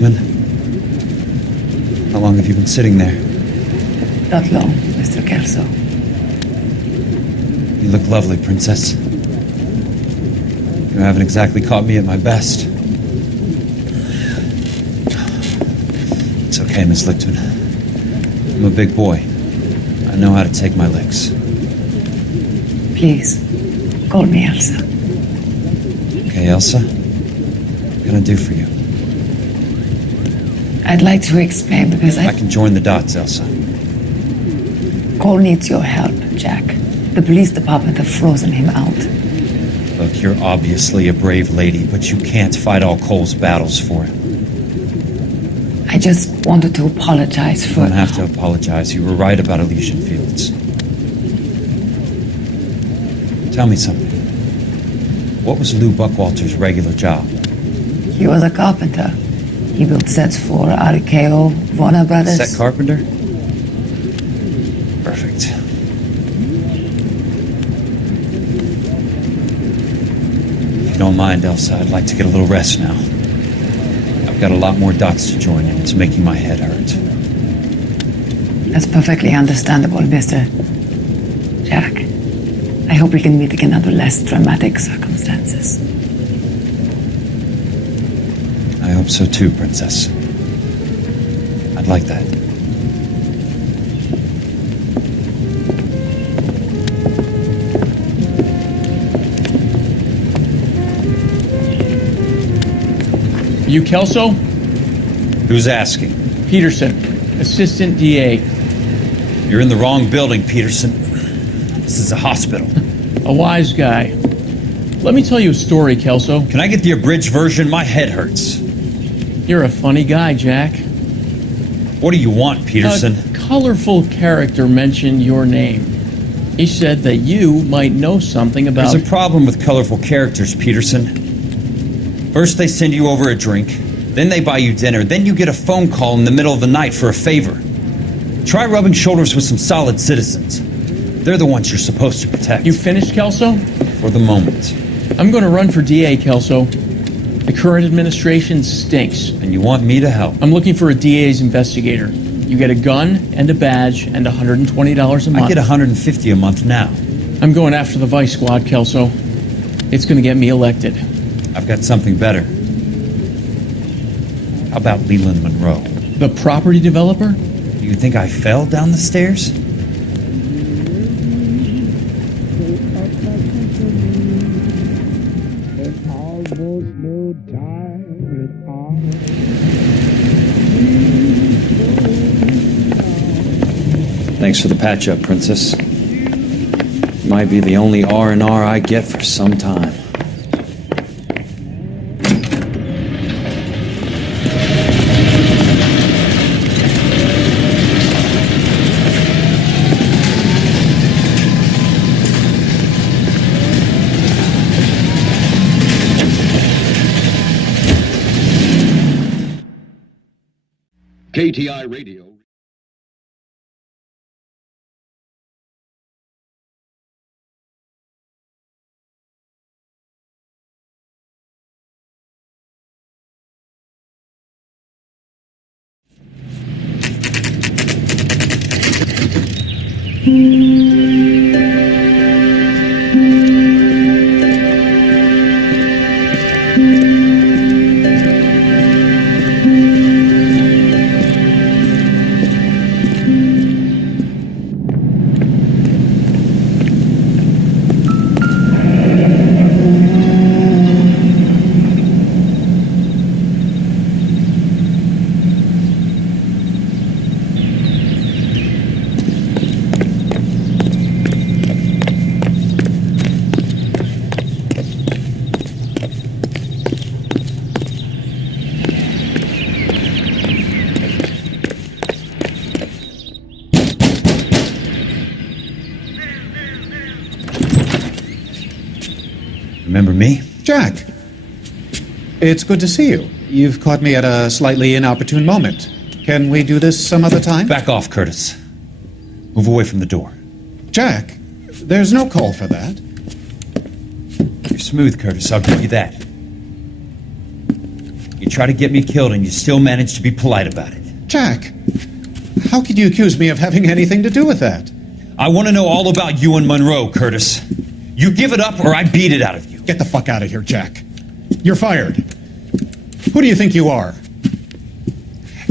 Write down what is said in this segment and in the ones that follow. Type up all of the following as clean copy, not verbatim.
Lichtman. How long have you been sitting there? Not long, Mr. Kelso. You look lovely, Princess. You haven't exactly caught me at my best. It's okay, Miss Lichtman. I'm a big boy. I know how to take my licks. Please, call me Elsa. Okay, Elsa? What can I do for you? I'd like to explain because I can join the dots, Elsa. Cole needs your help, Jack. The police department have frozen him out. Look, you're obviously a brave lady, but you can't fight all Cole's battles for him. I just wanted to apologize for... You don't have to apologize. You were right about Elysian Fields. Tell me something. What was Lou Buckwalter's regular job? He was a carpenter. He built sets for RKO, Warner Brothers. Set carpenter? Perfect. If you don't mind, Elsa, I'd like to get a little rest now. I've got a lot more dots to join in. It's making my head hurt. That's perfectly understandable, Mr. Jack. I hope we can meet again under less dramatic circumstances. I hope so too, Princess. I'd like that. You Kelso? Who's asking? Peterson, Assistant DA. You're in the wrong building, Peterson. This is a hospital. A wise guy. Let me tell you a story, Kelso. Can I get the abridged version? My head hurts. You're a funny guy, Jack. What do you want, Peterson? A colorful character mentioned your name. He said that you might know something about... There's a problem with colorful characters, Peterson. First they send you over a drink, then they buy you dinner, then you get a phone call in the middle of the night for a favor. Try rubbing shoulders with some solid citizens. They're the ones you're supposed to protect. You finished, Kelso? For the moment. I'm going to run for DA, Kelso. The current administration stinks. And you want me to help? I'm looking for a DA's investigator. You get a gun and a badge and $120 a month. I get $150 a month now. I'm going after the Vice Squad, Kelso. It's going to get me elected. I've got something better. How about Leland Monroe? The property developer? Do you think I fell down the stairs? Thanks for the patch-up, Princess. Might be the only R&R I get for some time. KTI Radio. Remember me? Jack, it's good to see you. You've caught me at a slightly inopportune moment. Can we do this some other time? Back off, Curtis. Move away from the door. Jack, there's no call for that. You're smooth, Curtis. I'll give you that. You try to get me killed and you still manage to be polite about it. Jack, how could you accuse me of having anything to do with that? I want to know all about you and Monroe, Curtis. You give it up or I beat it out of you. Get the fuck out of here, Jack. You're fired. Who do you think you are?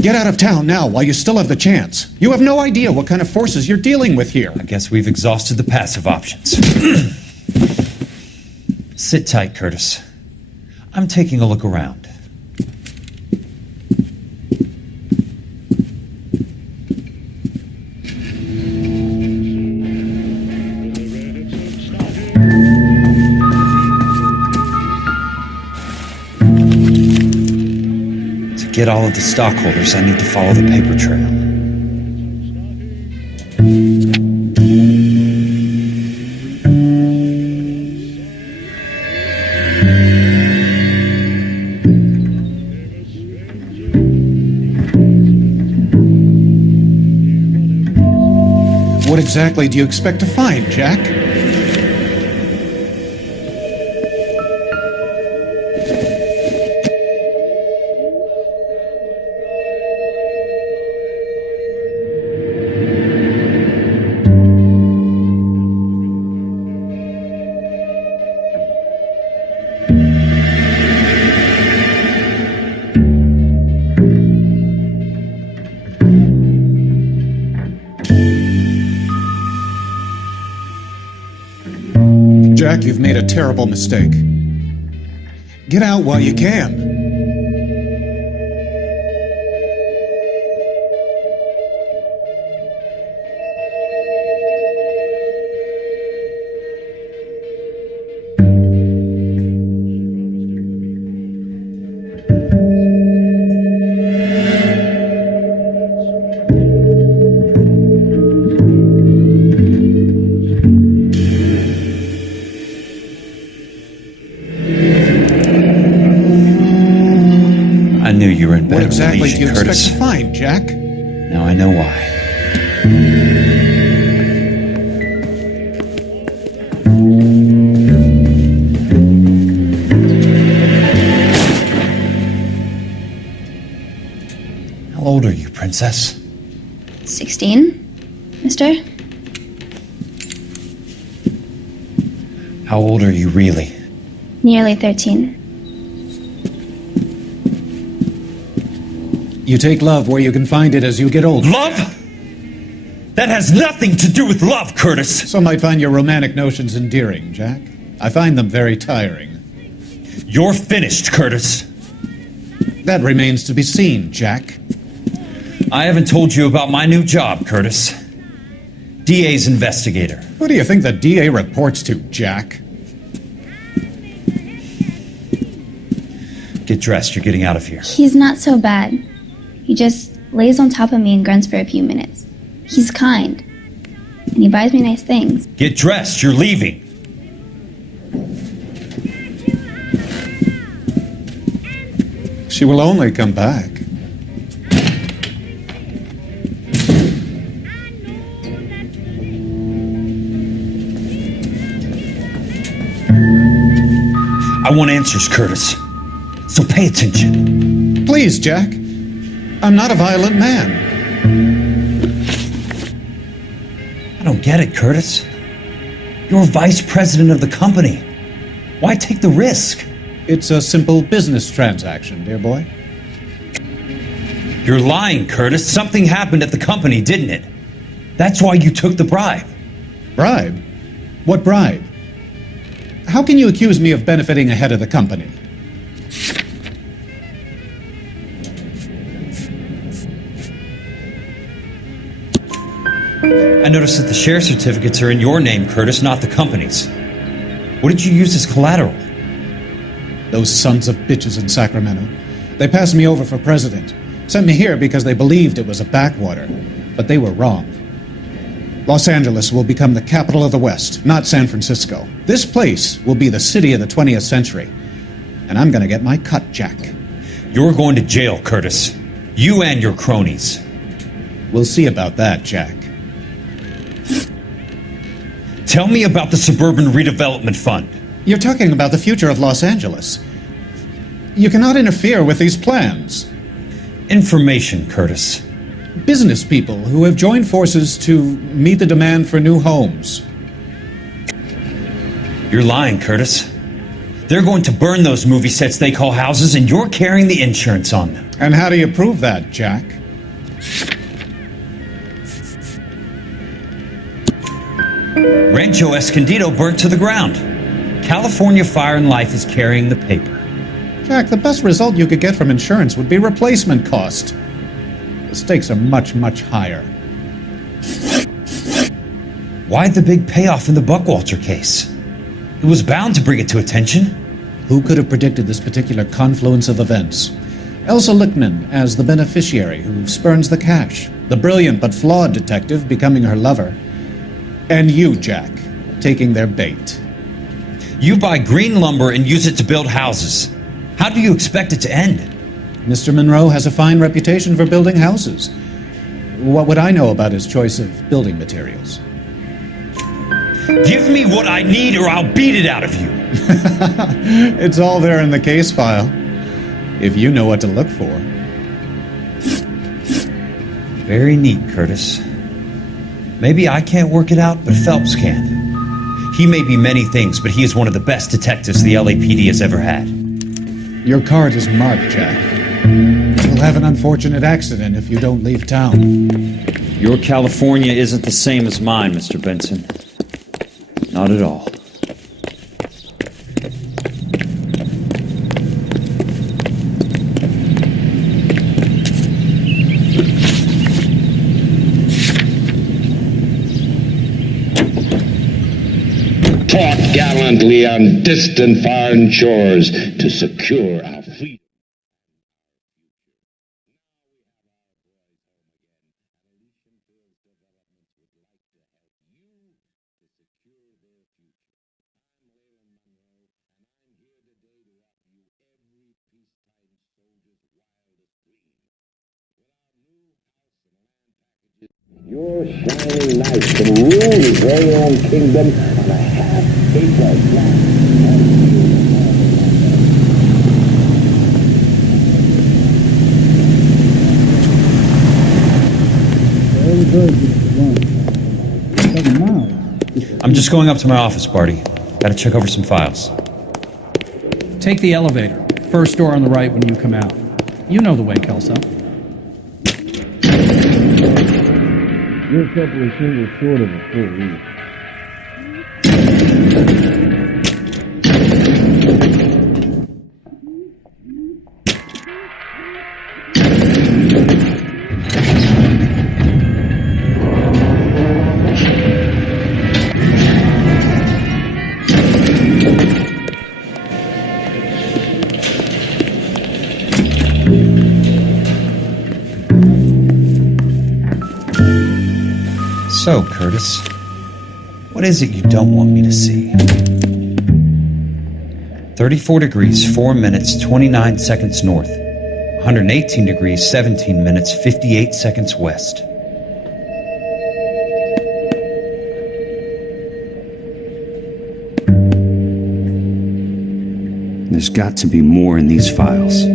Get out of town now while you still have the chance. You have no idea what kind of forces you're dealing with here. I guess we've exhausted the passive options. Sit tight, Curtis. I'm taking a look around. To get all of the stockholders, I need to follow the paper trail. What exactly do you expect to find, Jack? Jack, you've made a terrible mistake. Get out while you can. I knew you were in bed What with exactly Legion, do you expect Curtis. to find, Jack? Now I know why. How old are you, Princess? 16, mister? How old are you really? Nearly 13. You take love where you can find it as you get older. Love? That has nothing to do with love, Curtis! Some might find your romantic notions endearing, Jack. I find them very tiring. You're finished, Curtis. That remains to be seen, Jack. I haven't told you about my new job, Curtis. DA's investigator. Who do you think the DA reports to, Jack? Get dressed, you're getting out of here. He's not so bad. He just lays on top of me and grunts for a few minutes. He's kind. And he buys me nice things. Get dressed, you're leaving. She will only come back. I want answers, Curtis. So pay attention. Please, Jack. I'm not a violent man. I don't get it, Curtis. You're vice president of the company. Why take the risk? It's a simple business transaction, dear boy. You're lying, Curtis. Something happened at the company, didn't it? That's why you took the bribe. Bribe? What bribe? How can you accuse me of benefiting ahead of the company? I noticed that the share certificates are in your name, Curtis, not the company's. What did you use as collateral? Those sons of bitches in Sacramento. They passed me over for president. Sent me here because they believed it was a backwater. But they were wrong. Los Angeles will become the capital of the West, not San Francisco. This place will be the city of the 20th century. And I'm gonna get my cut, Jack. You're going to jail, Curtis. You and your cronies. We'll see about that, Jack. Tell me about the Suburban Redevelopment Fund. You're talking about the future of Los Angeles. You cannot interfere with these plans. Information, Curtis. Business people who have joined forces to meet the demand for new homes. You're lying, Curtis. They're going to burn those movie sets they call houses, and you're carrying the insurance on them. And how do you prove that, Jack? Rancho Escondido burnt to the ground. California Fire and Life is carrying the paper. Jack, the best result you could get from insurance would be replacement cost. The stakes are much, much higher. Why the big payoff in the Buckwalter case? It was bound to bring it to attention. Who could have predicted this particular confluence of events? Elsa Lichtman as the beneficiary who spurns the cash, the brilliant but flawed detective becoming her lover, and you, Jack, taking their bait. You buy green lumber and use it to build houses. How do you expect it to end? Mr. Monroe has a fine reputation for building houses. What would I know about his choice of building materials? Give me what I need or I'll beat it out of you. It's all there in the case file, if you know what to look for. Very neat, Curtis. Maybe I can't work it out, but Phelps can. He may be many things, but he is one of the best detectives the LAPD has ever had. Your card is marked, Jack. You'll have an unfortunate accident if you don't leave town. Your California isn't the same as mine, Mr. Benson. Not at all. Fought gallantly on distant foreign shores to secure our freedom. Your shining knight can rule his very own kingdom on a half-acre I'm just going up to my office, Barty. Gotta check over some files. Take the elevator. First door on the right when you come out. You know the way, Kelso. You're a couple of singles short of a full week. So, Curtis, what is it you don't want me to see? 34 degrees, 4 minutes, 29 seconds north. 118 degrees, 17 minutes, 58 seconds west. There's got to be more in these files.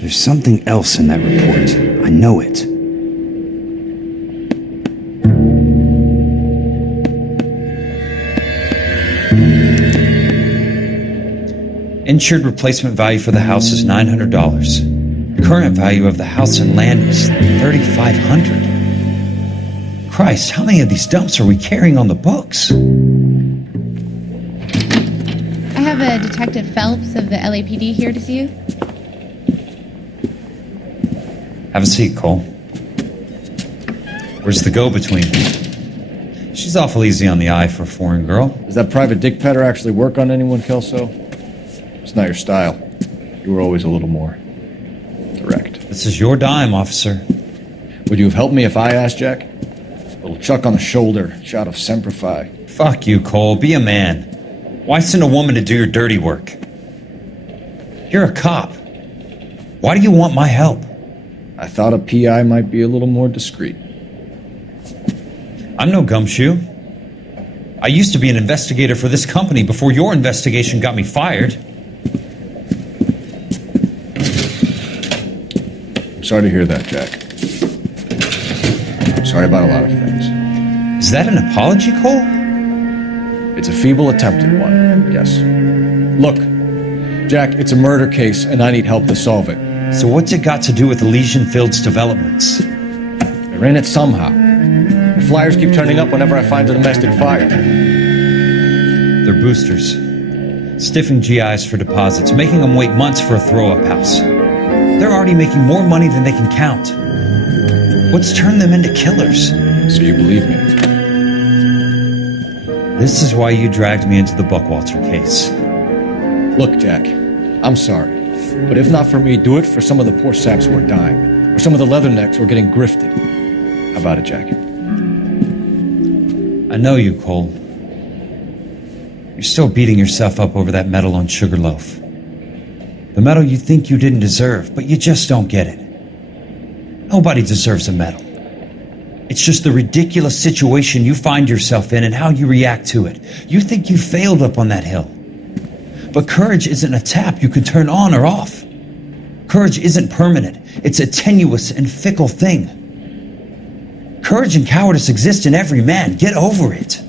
There's something else in that report. I know it. Insured replacement value for the house is $900. Current value of the house and land is $3,500. Christ, how many of these dumps are we carrying on the books? I have a Detective Phelps of the LAPD here to see you. Have a seat, Cole. Where's the go-between? She's awful easy on the eye for a foreign girl. Does that private dick petter actually work on anyone, Kelso? It's not your style. You were always a little more direct. This is your dime, officer. Would you have helped me if I asked, Jack? A little chuck on the shoulder, shot of Semper Fi. Fuck you, Cole. Be a man. Why send a woman to do your dirty work? You're a cop. Why do you want my help? I thought a PI might be a little more discreet. I'm no gumshoe. I used to be an investigator for this company before your investigation got me fired. I'm sorry to hear that, Jack. I'm sorry about a lot of things. Is that an apology, Cole? It's a feeble attempt at one, yes. Look, Jack, it's a murder case, and I need help to solve it. So what's it got to do with Elysian Fields developments? They're in it somehow. The flyers keep turning up whenever I find a domestic fire. They're boosters. Stiffing GIs for deposits, making them wait months for a throw-up house. They're already making more money than they can count. What's turned them into killers? So you believe me? This is why you dragged me into the Buckwalter case. Look, Jack, I'm sorry. But if not for me, do it for some of the poor saps who are dying. Or some of the leathernecks who are getting grifted. How about it, Jack? I know you, Cole. You're still beating yourself up over that medal on Sugarloaf. The medal you think you didn't deserve, but you just don't get it. Nobody deserves a medal. It's just the ridiculous situation you find yourself in and how you react to it. You think you failed up on that hill. But courage isn't a tap you can turn on or off. Courage isn't permanent. It's a tenuous and fickle thing. Courage and cowardice exist in every man. Get over it.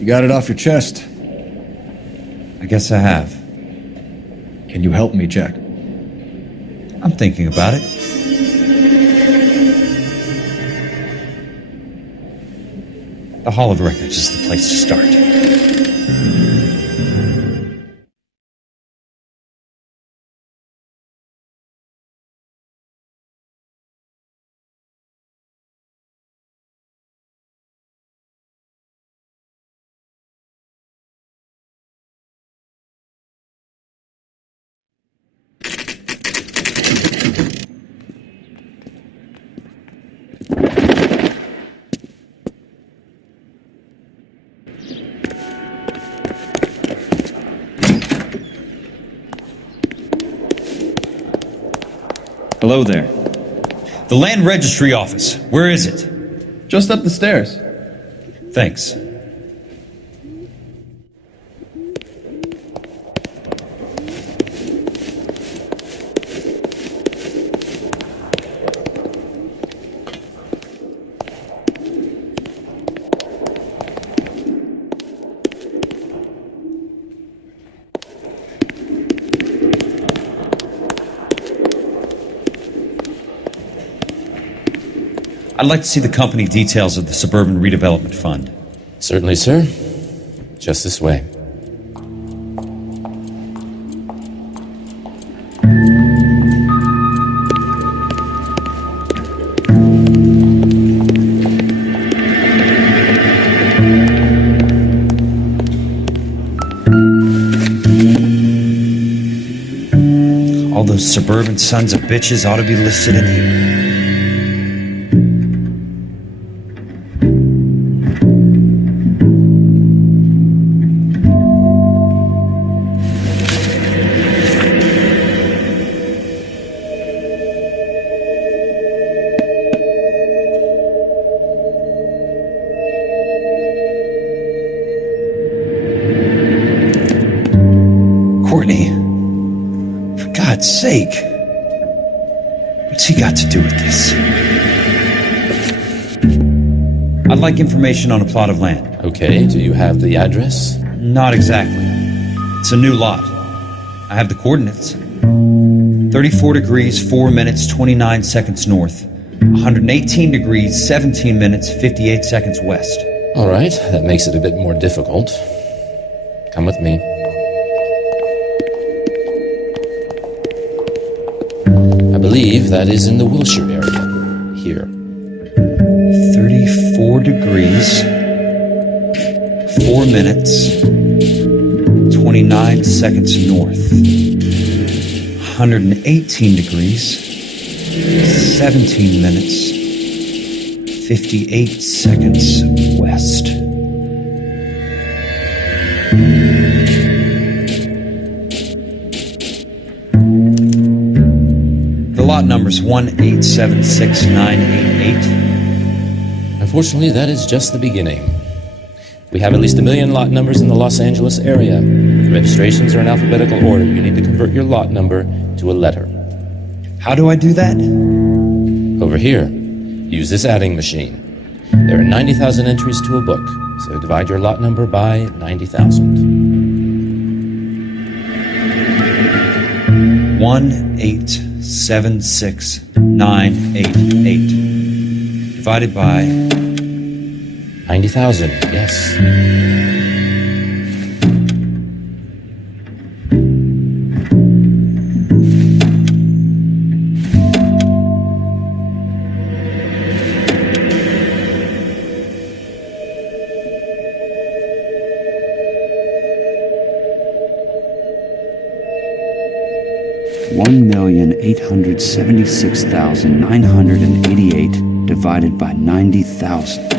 You got it off your chest. I guess I have. Can you help me, Jack? I'm thinking about it. The Hall of Records is the place to start. Hello there. The Land Registry Office. Where is it? Just up the stairs. Thanks. I'd like to see the company details of the Suburban Redevelopment Fund. Certainly, sir. Just this way. All those suburban sons of bitches ought to be listed in here. Sake. What's he got to do with this? I'd like information on a plot of land. Okay, do you have the address? Not exactly. It's a new lot. I have the coordinates. 34 degrees, 4 minutes, 29 seconds north. 118 degrees, 17 minutes, 58 seconds west. All right, that makes it a bit more difficult. Come with me. I believe that is in the Wilshire area. Here. 34 degrees, 4 minutes, 29 seconds north. 118 degrees, 17 minutes, 58 seconds west. The lot number's 1876988. Unfortunately, that is just the beginning. We have at least 1 million lot numbers in the Los Angeles area. The registrations are in alphabetical order. You need to convert your lot number to a letter. How do I do that? Over here, use this adding machine. There are 90,000 entries to a book, so divide your lot number by 90,000. 1876988 divided by 90,000, yes. $1,876,988 divided by 90,000.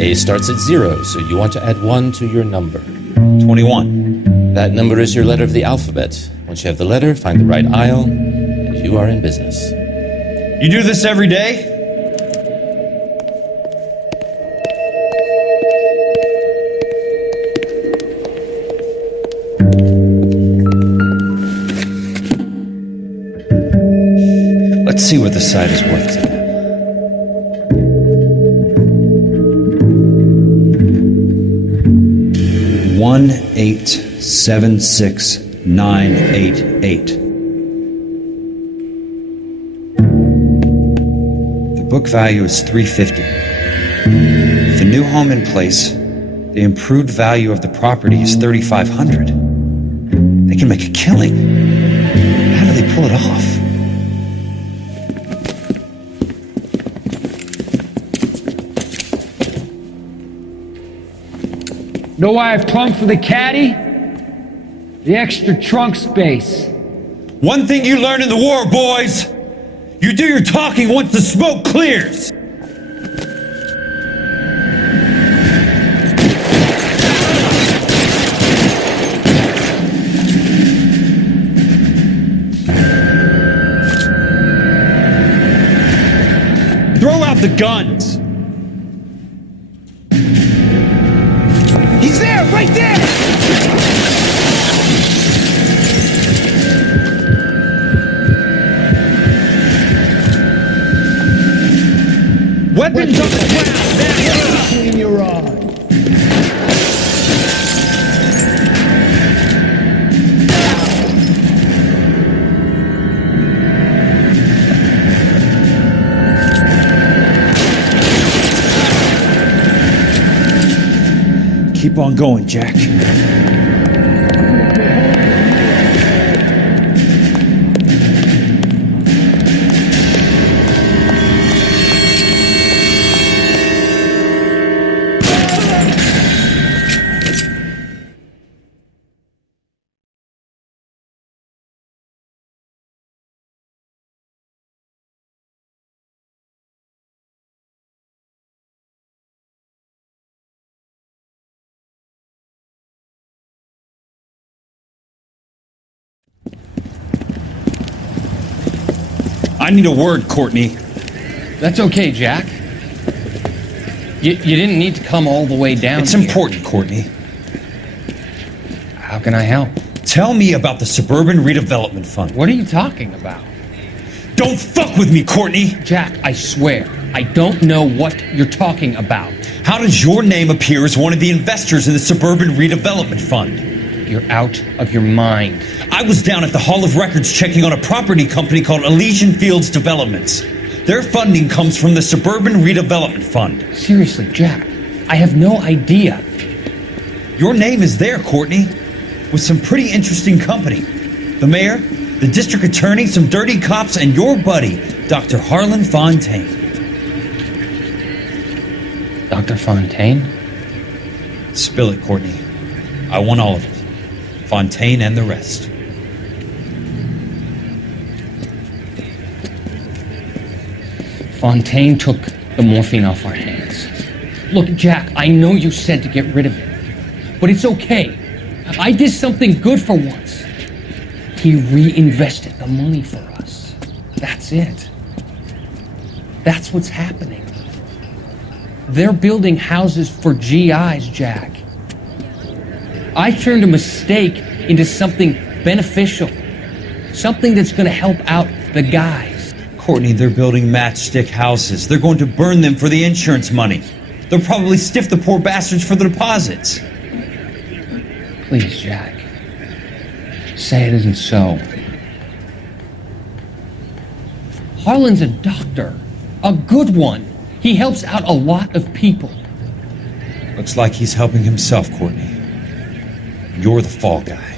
A starts at 0, so you want to add 1 to your number. 21. That number is your letter of the alphabet. Once you have the letter, find the right aisle, and you are in business. You do this every day? Let's see what the site is worth to them. $1,876,988. The book value is $350. With a new home in place, the improved value of the property is $3,500. They can make a killing. How do they pull it off? Know why I plumbed for the caddy? The extra trunk space. One thing you learn in the war, boys! You do your talking once the smoke clears! Throw out the guns! He's there, right there! Weapons on the ground! Between your eyes. Keep on going, Jack. I need a word, Courtney. That's okay, Jack. You didn't need to come all the way down It's here. important, Courtney. How can I help? Tell me about the Suburban Redevelopment Fund. What are you talking about? Don't fuck with me, Courtney! Jack, I swear, I don't know what you're talking about. How does your name appear as one of the investors in the Suburban Redevelopment Fund? You're out of your mind. I was down at the Hall of Records checking on a property company called Elysian Fields Developments. Their funding comes from the Suburban Redevelopment Fund. Seriously, Jack, I have no idea. Your name is there, Courtney, with some pretty interesting company. The mayor, the district attorney, some dirty cops, and your buddy, Dr. Harlan Fontaine. Dr. Fontaine? Spill it, Courtney. I want all of it. Fontaine and the rest. Fontaine took the morphine off our hands. Look, Jack, I know you said to get rid of it, but it's okay. I did something good for once. He reinvested the money for us. That's it. That's what's happening. They're building houses for GIs, Jack. I turned a mistake into something beneficial. Something that's going to help out the guys. Courtney, they're building matchstick houses. They're going to burn them for the insurance money. They'll probably stiff the poor bastards for the deposits. Please, Jack. Say it isn't so. Harlan's a doctor. A good one. He helps out a lot of people. Looks like he's helping himself, Courtney. You're the fall guy.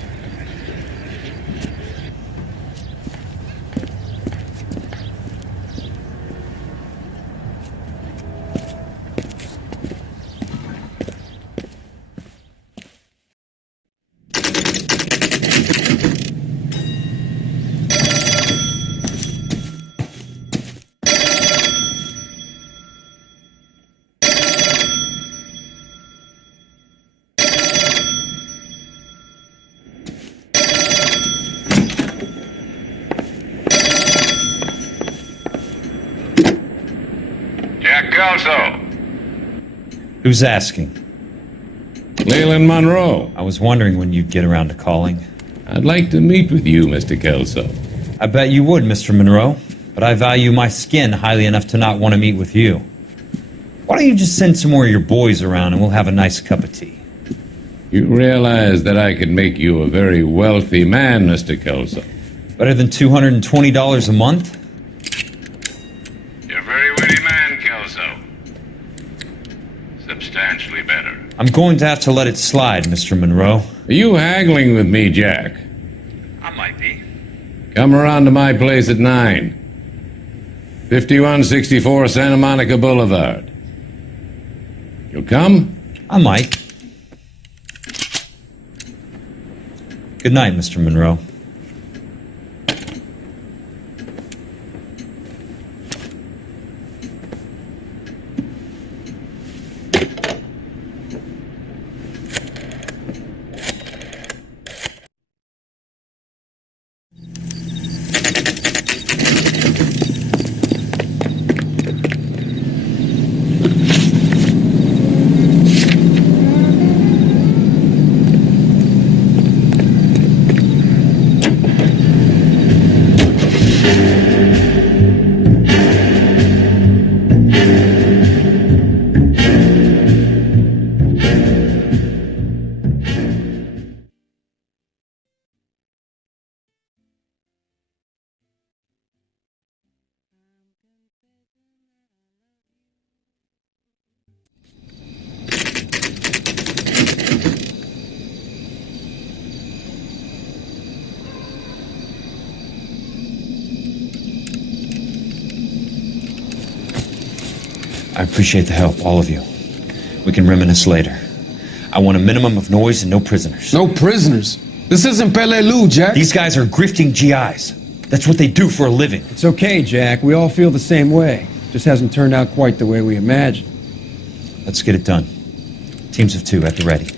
Who's asking? Leland Monroe. I was wondering when you'd get around to calling. I'd like to meet with you, Mr. Kelso. I bet you would, Mr. Monroe, but I value my skin highly enough to not want to meet with you. Why don't you just send some more of your boys around and we'll have a nice cup of tea? You realize that I could make you a very wealthy man, Mr. Kelso. Better than $220 a month? You're a very witty man, Kelso. Substantially better. I'm going to have to let it slide, Mr. Monroe. Are you haggling with me, Jack? I might be. Come around to my place at 9. 5164 Santa Monica Boulevard. You'll come? I might. Good night, Mr. Monroe. I appreciate the help, all of you. We can reminisce later. I want a minimum of noise and no prisoners. No prisoners? This isn't Peleliu, Jack. These guys are grifting GIs. That's what they do for a living. It's okay, Jack. We all feel the same way. Just hasn't turned out quite the way we imagined. Let's get it done. Teams of 2 at the ready.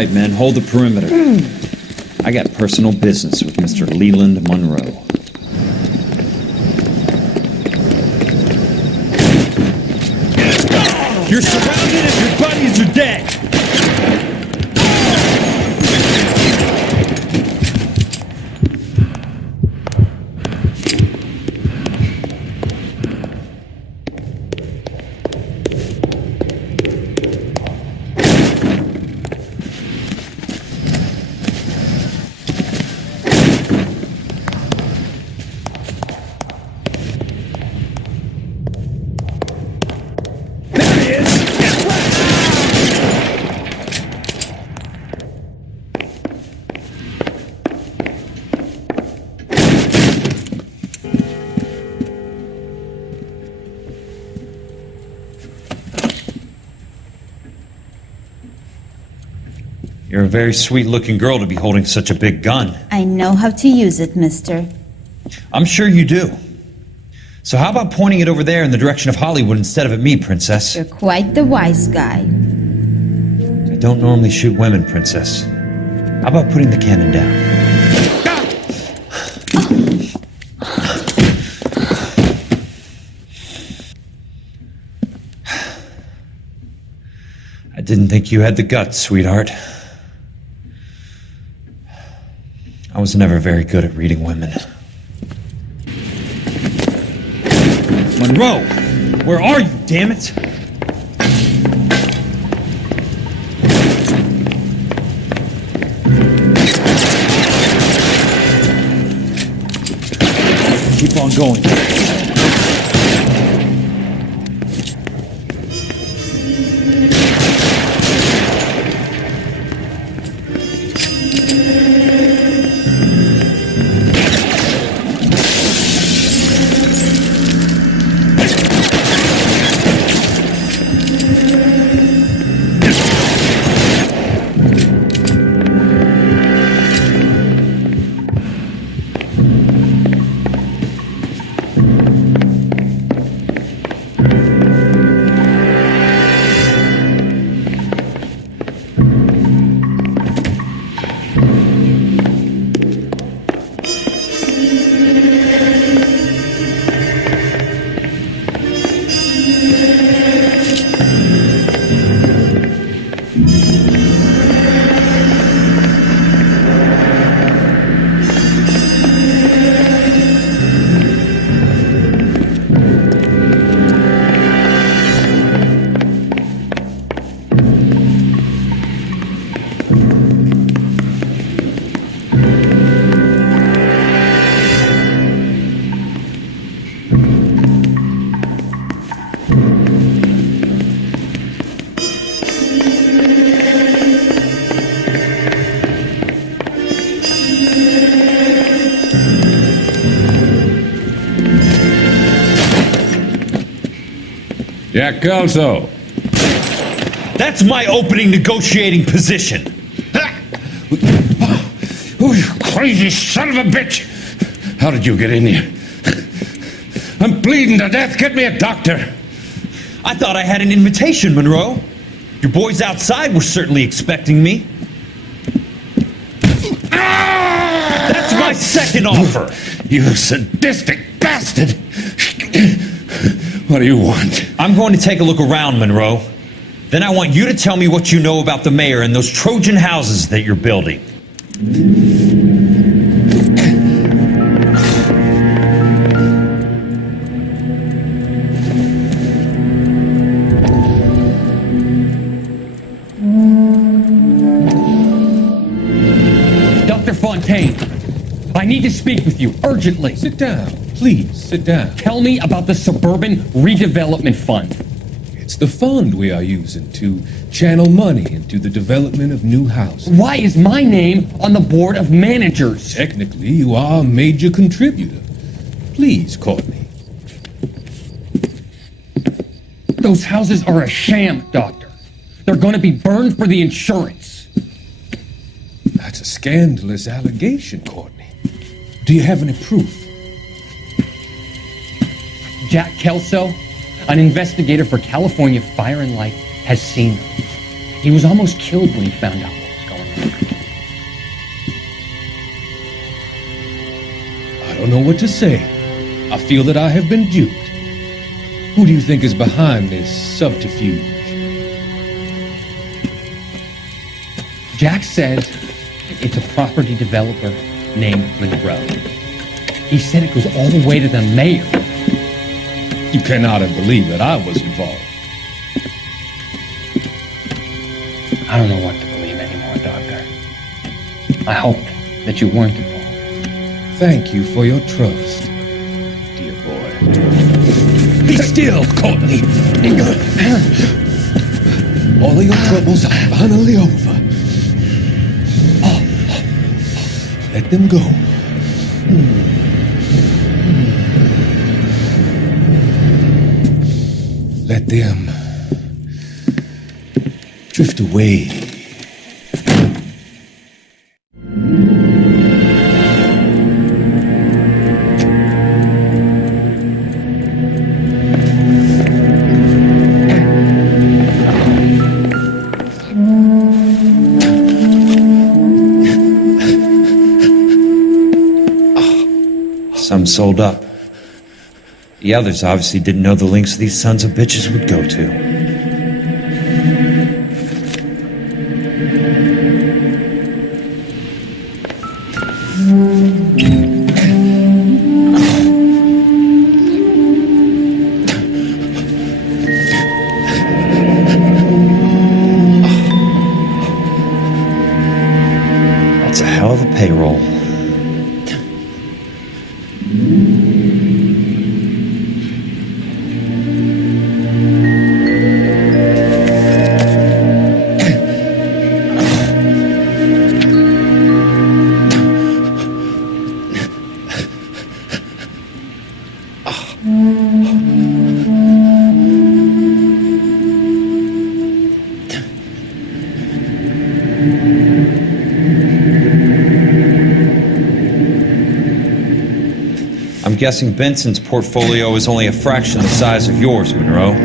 right, men. Hold the perimeter. I got personal business with Mr. Leland Monroe. You're surrounded and your buddies are dead! You're a very sweet-looking girl to be holding such a big gun. I know how to use it, mister. I'm sure you do. So how about pointing it over there in the direction of Hollywood instead of at me, Princess? You're quite the wise guy. I don't normally shoot women, Princess. How about putting the cannon down? I didn't think you had the guts, sweetheart. I was never very good at reading women. Monroe! Where are you, damn it? Keep on going. Jack Kelso. That's my opening negotiating position. Oh, you crazy son of a bitch! How did you get in here? I'm bleeding to death. Get me a doctor. I thought I had an invitation, Monroe. Your boys outside were certainly expecting me. That's my second offer. You sadistic bastard! What do you want? I'm going to take a look around, Monroe. Then I want you to tell me what you know about the mayor and those Trojan houses that you're building. Dr. Fontaine, I need to speak with you urgently. Sit down. Please, sit down. Tell me about the Suburban Redevelopment Fund. It's the fund we are using to channel money into the development of new houses. Why is my name on the board of managers? Technically, you are a major contributor. Please call me. Those houses are a sham, Doctor. They're going to be burned for the insurance. That's a scandalous allegation, Courtney. Do you have any proof? Jack Kelso, an investigator for California Fire and Life, has seen them. He was almost killed when he found out what was going I don't know what to say. I feel that I have been duped. Who do you think is behind this subterfuge? Jack says it's a property developer named Monroe. He said it goes all the way to the mayor. You cannot have believed that I was involved. I don't know what to believe anymore, Doctor. I hope that you weren't involved. Thank you for your trust, dear boy. Be still, Courtney. All of your troubles are finally over. Let them go. Let them drift away. Some sold up. The others obviously didn't know the lengths these sons of bitches would go to. That's a hell of a payroll. I'm guessing Benson's portfolio is only a fraction the size of yours, Monroe.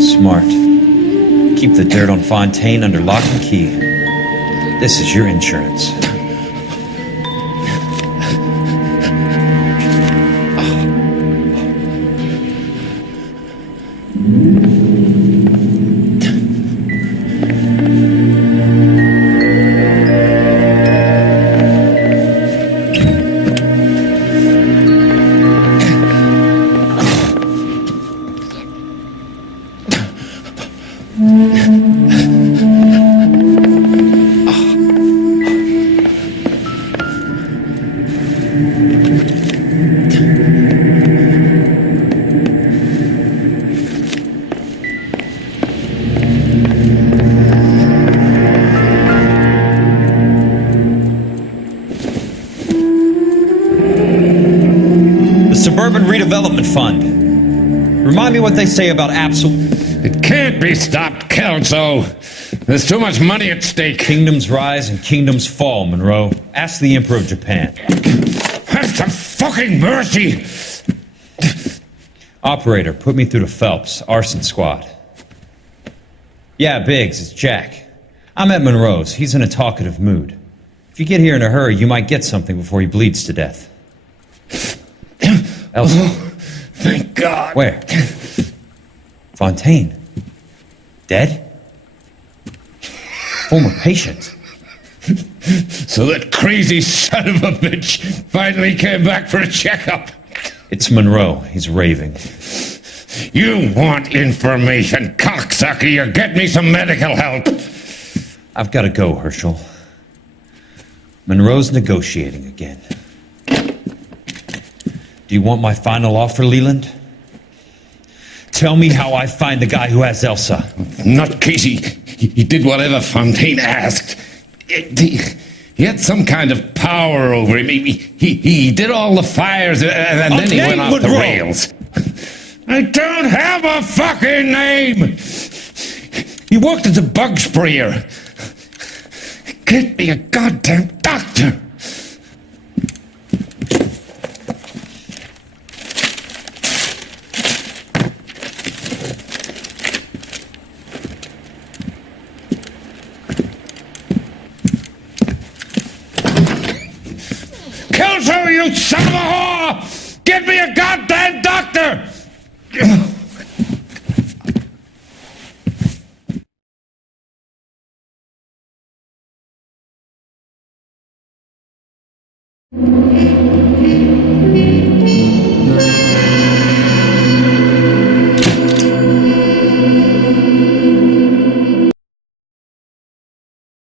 Smart. Keep the dirt on Fontaine under lock and key. This is your insurance. Suburban Redevelopment Fund. Remind me what they say about absolute... It can't be stopped, Kelso. There's too much money at stake. Kingdoms rise and kingdoms fall, Monroe. Ask the Emperor of Japan. Have some fucking mercy! Operator, put me through to Phelps, arson squad. Yeah, Biggs, it's Jack. I'm at Monroe's. He's in a talkative mood. If you get here in a hurry, you might get something before he bleeds to death. Elsa. Oh, thank God. Where? Fontaine. Dead? Former patient. So that crazy son of a bitch finally came back for a checkup. It's Monroe. He's raving. You want information, cocksucker. You get me some medical help. I've got to go, Herschel. Monroe's negotiating again. Do you want my final offer, Leland? Tell me how I find the guy who has Elsa. Not Casey. He did whatever Fontaine asked. He had some kind of power over him. He did all the fires and then he went off the rails. I don't have a fucking name! He worked as a bug sprayer. Get me a goddamn doctor!